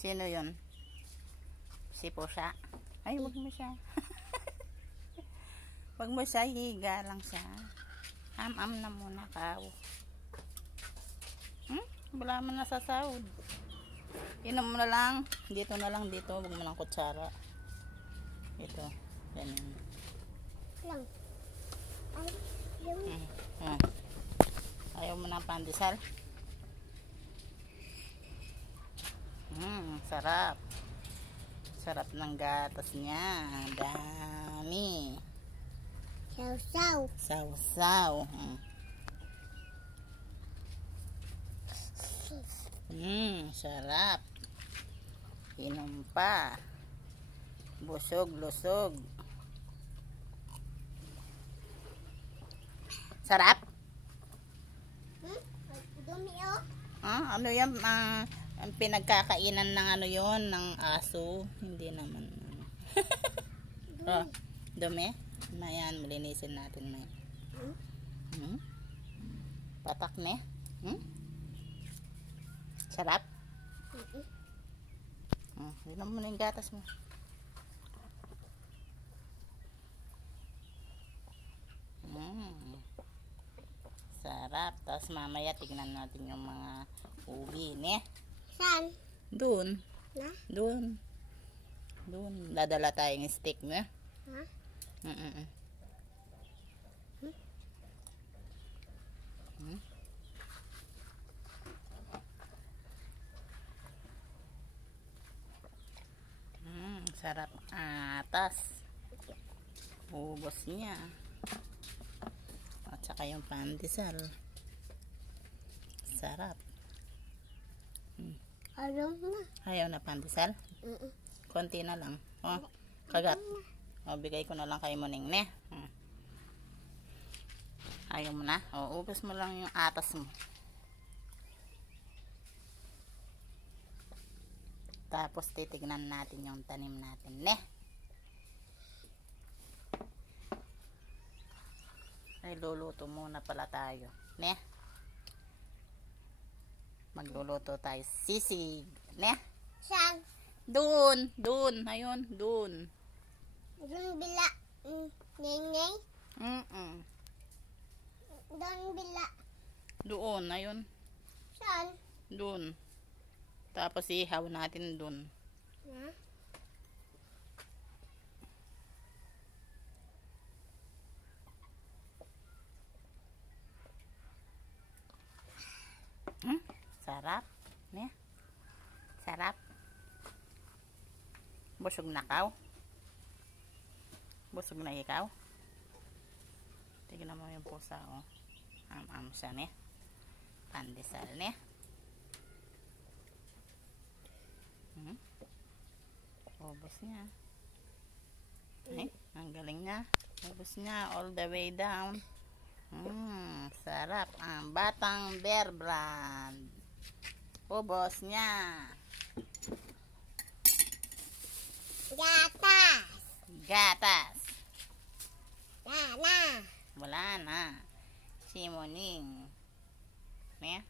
Sino yun? Si Pusha. Ay, wag mo siya. Wag mo siya, higa lang siya. Am-am na muna ka. Wala mo na sa sahod. Inom mo na lang. Dito na lang dito. Wag mo ng kutsara. Ito. Ganyan. Lang. Ay, yung... Ayaw mo ng pandesal? Sarap. Sarap ng gatas niya. Dami. Saw-saw. Saw-saw. Sarap. Inom pa. Busog-lusog. Sarap? Dumi oh. Ano yan? Ang pinagkakainan ng ano yon ng aso. Hindi naman. Dumi? Mayan, malinisin natin na. Patak ne? Sarap? Inom mo na yung gatas mo. Sarap. Tapos mamaya tignan natin yung mga ubi, ne? Saan? Doon. Na? Doon. Doon. Dadala tayong stick, ne? Ha? Sarap. Atas. Ubos niya. At saka yung pandesal. Sarap. Ayaw na. Ayaw na pandesal? Konti na lang. Kagat. Bigay ko na lang kay Muning, ne? Ayaw mo na? Ubos mo lang yung atas mo. Tapos titignan natin yung tanim natin, ne? Ay, luluto muna pala tayo, ne? Magluluto tayo sisig, ne? Saan? Doon, doon, ayun, doon. Doon bila. Ngengeng? Doon bila. Doon, ayun. Saan? Doon. Tapos ihaw natin doon. Ha? Sarap, ne? Sarap. Busog na kaw? Busog na ikaw? Tignan mo yung pusa, oh. Am-am siya, ne? Pandesal, ne? Ubos niya. Ay, ang galing niya. Ubos niya all the way down. Sarap. Ang Batang Bear Brand. Ubos niya. Gatas. Gatas. Na. Wala na. Si Muning. Ne?